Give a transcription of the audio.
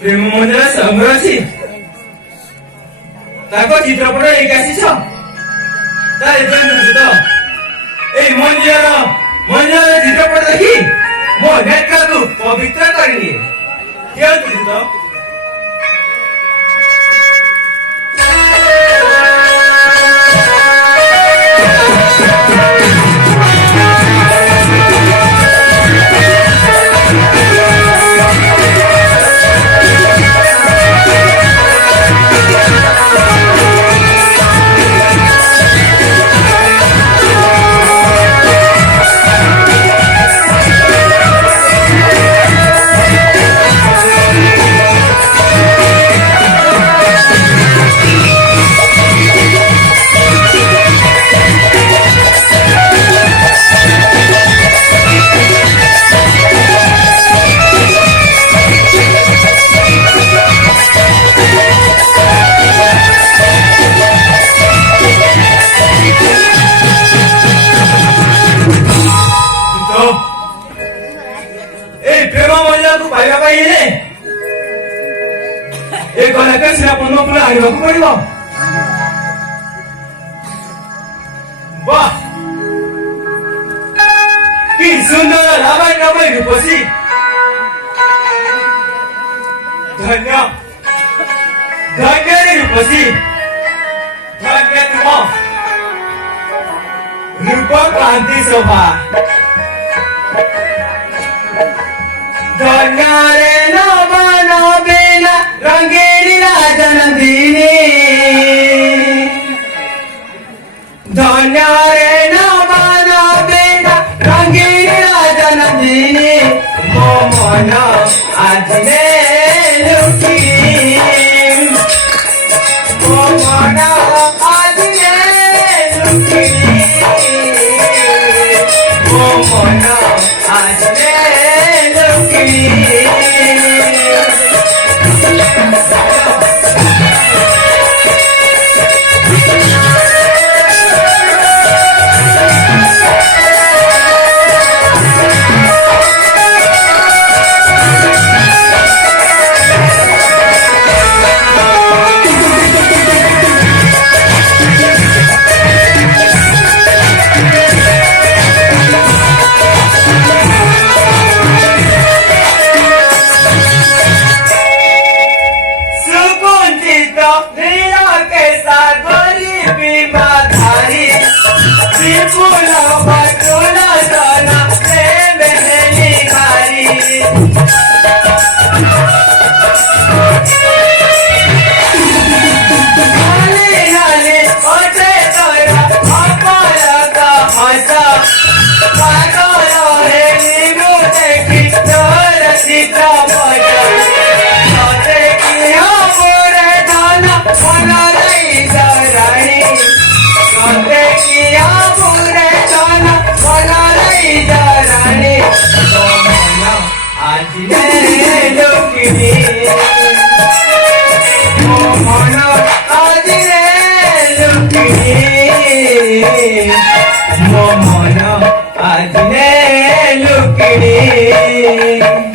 ପ୍ରେମ ମନ୍ଦିର ସଂଘ ଅଛି ତାଙ୍କ ଚିତ୍ରପଟ ନେଇକି ଆସିଛ ତା ତ ଏଇ ମନ୍ଦିରର ଚିତ୍ରପଟ ଦେଖି ମୋ ନେତ୍ରକୁ ପବିତ୍ର କରିନିଏ କେଉଁଠି ତ ଆଣିବାକୁ ପଡିବ ବାଃ କି ସୁନ୍ଦର ଲାବଣ୍ୟମୟ ରୂପସୀ ଧନ୍ୟ ରୂପସୀ ଧନ୍ୟ ତୁମ ରୂପ କ୍ରାନ୍ତି ଶୋଭା ଧନ୍ୟରେ ନବନ ବେଲା ରଙ୍ଗିଣୀ ରାଜନନ୍ଦିନୀ ଧନ୍ୟରେ ନବନ ବେଲା ରଙ୍ଗିଣୀ ରାଜନନ୍ଦିନୀ ମୋ ମନ ଆଜିରେ ଲୁଟିନି ମୋ ମନ ଆଜିରେ ଲୁଟିନି ମୋ ମନ ଆଜିରେ mo mona ajne lukini